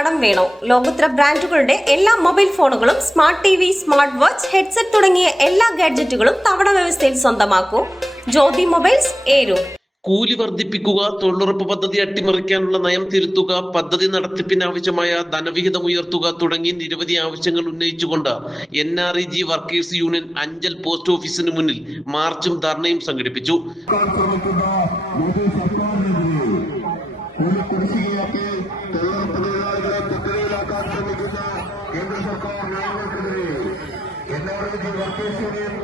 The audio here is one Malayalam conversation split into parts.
കടം വേണോ? ലോകോത്തര ബ്രാൻഡുകളുടെ എല്ലാ മൊബൈൽ ഫോണുകളും smart T V smart watch headset തുടങ്ങിയ എല്ലാ ഗാഡ്ജറ്റുകളും തവണ വ്യവസ്ഥയിൽ സ്വന്തമാക്കൂ. ജ്യോതി മൊബൈൽസ് ഏരു. കൂലി വർദ്ധിപ്പിക്കുക തൊഴിലുറപ്പ് പദ്ധതി അട്ടിമറിക്കാനുള്ള നയം തിരുത്തുക പദ്ധതി നടത്തിപ്പിന് ആവശ്യമായ ധനവിഹിതം ഉയർത്തുക തുടങ്ങി നിരവധി ആവശ്യങ്ങൾ ഉന്നയിച്ചുകൊണ്ട് N R E G workers union Anchal post ഓഫീസിന് മുന്നിൽ മാർച്ചും ധർണയും സംഘടിപ്പിച്ചു ശ്രമിക്കുന്ന മോദി സർക്കാരിനെതിരെ ഒരു കുടിശ്ശികയാക്കി തൊഴിലുറപ്പ് തൊഴിലാളികളെ കുത്തകയിലാക്കാൻ ശ്രമിക്കുന്ന കേന്ദ്ര സർക്കാർ നയങ്ങൾക്കെതിരെ N R I G workers union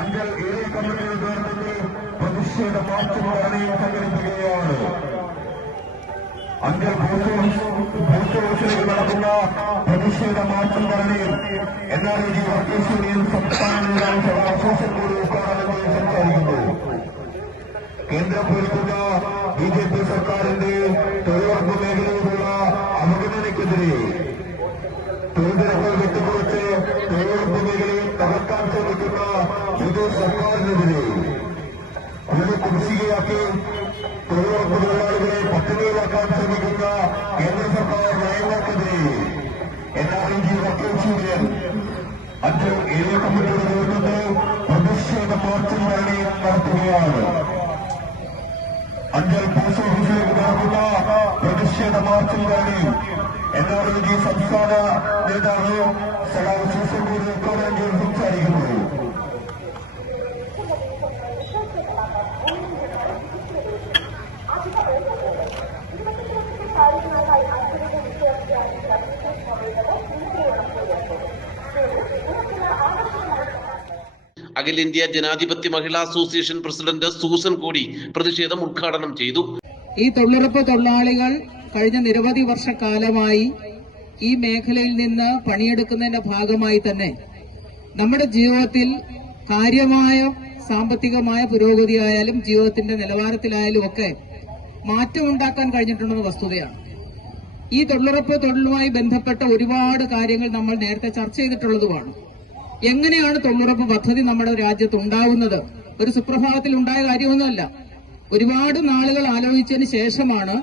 Anchal ഏഴ് കമ്മിറ്റി നേതൃത്വത്തിൽ പ്രതിഷേധ മാർച്ച് ധർണയും സംഘടിപ്പിക്കുകയാണ്. അഞ്ചൽ പോസ്റ്റ് നടക്കുന്ന പ്രതിഷേധ മാർച്ചും ധർണയും N R I G workers union സംസ്ഥാന നേതാവ് സംസാരിക്കുന്നു. കേന്ദ്രം ഭരിക്കുന്ന ബി ജെ പി സർക്കാരിന്റെ വിട്ടുകുറച്ച് തൊഴിലുറപ്പ് തകർക്കാൻ ശ്രമിക്കുന്ന ഇത് സർക്കാരിനെതിരെ ഇത് കുടിശ്ശികയാക്കി തൊഴിലുറപ്പ് തൊഴിലാളികളെ പട്ടിണിയിലാക്കാൻ ശ്രമിക്കുന്ന കേന്ദ്ര സർക്കാർ നയങ്ങൾക്കെതിരെ N R I G workers union Anchal area കമ്മിറ്റിയുടെ നേതൃത്വത്തിൽ പ്രതിഷേധ മാർച്ചും ധർണയും നടത്തുകയാണ്. അഞ്ചൽ പോസ്റ്റ് ഓഫീസിലേക്ക് നടക്കുന്ന പ്രതിഷേധ മാർച്ചിൽ ധർണയും ജി സംസ്ഥാന നേതാവ് സലാം സൂസൻ കൂടി സംസാരിക്കുന്നത് അഖിലേന്ത്യ ജനാധിപത്യ മഹിളാ അസോസിയേഷൻ പ്രസിഡന്റ് സൂസൻ കോടി പ്രതിഷേധം ഉദ്ഘാടനം ചെയ്തു. ഈ തൊഴിലുറപ്പ് തൊഴിലാളികൾ കഴിഞ്ഞ നിരവധി വർഷക്കാലമായി ഈ മേഖലയിൽ നിന്ന് പണിയെടുക്കുന്നതിന്റെ ഭാഗമായി തന്നെ നമ്മുടെ ജീവിതത്തിൽ കാര്യമായ സാമ്പത്തികമായ പുരോഗതിയായാലും ജീവിതത്തിന്റെ നിലവാരത്തിലായാലും ഒക്കെ മാറ്റമുണ്ടാക്കാൻ കഴിഞ്ഞിട്ടുണ്ടെന്ന വസ്തുതയാണ്. ഈ തൊഴിലുറപ്പ് തൊഴിലുമായി ബന്ധപ്പെട്ട ഒരുപാട് കാര്യങ്ങൾ നമ്മൾ നേരത്തെ ചർച്ച ചെയ്തിട്ടുള്ളതുമാണ്. എങ്ങനെയാണ് തൊഴിലുറപ്പ് പദ്ധതി നമ്മുടെ രാജ്യത്ത് ഉണ്ടാവുന്നത്? ഒരു സുപ്രഭാതത്തിൽ ഉണ്ടായ കാര്യമൊന്നുമല്ല. ഒരുപാട് നാളുകൾ ആലോചിച്ചതിന് ശേഷമാണ്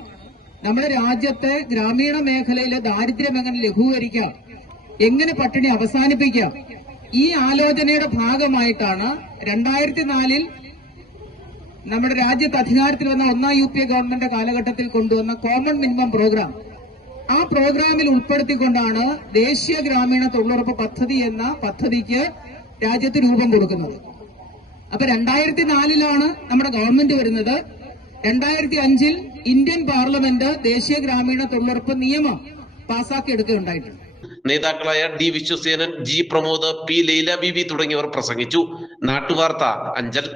നമ്മുടെ രാജ്യത്തെ ഗ്രാമീണ മേഖലയിലെ ദാരിദ്ര്യം എങ്ങനെ ലഘൂകരിക്കാം? എങ്ങനെ പട്ടിണി അവസാനിപ്പിക്കാം? ഈ ആലോചനയുടെ ഭാഗമായിട്ടാണ് രണ്ടായിരത്തി നാലിൽ നമ്മുടെ രാജ്യത്ത് അധികാരത്തിൽ വന്ന ഒന്നാം യു പി എ ഗവൺമെന്റ് കാലഘട്ടത്തിൽ കൊണ്ടുവന്ന കോമൺ മിനിമം പ്രോഗ്രാം ആ പ്രോഗ്രാമിൽ ഉൾപ്പെടുത്തിക്കൊണ്ടാണ് ദേശീയ ഗ്രാമീണ തൊഴിലുറപ്പ് പദ്ധതി എന്ന പദ്ധതിക്ക് രാജ്യത്ത് രൂപം കൊടുക്കുന്നത്. അപ്പൊ രണ്ടായിരത്തി നാലിലാണ് നമ്മുടെ ഗവൺമെന്റ് വരുന്നത്. രണ്ടായിരത്തി അഞ്ചിൽ ഇന്ത്യൻ പാർലമെന്റ് ദേശീയ ഗ്രാമീണ തൊഴിലുറപ്പ് നിയമം പാസാക്കി എടുക്കുകയുണ്ടായിട്ടുണ്ട് നേതാക്കളായ D Vishwasenan G Pramod P Laila Bibi തുടങ്ങിയവർ പ്രസംഗിച്ചു. നാട്ടുവാർത്ത അഞ്ചൽ.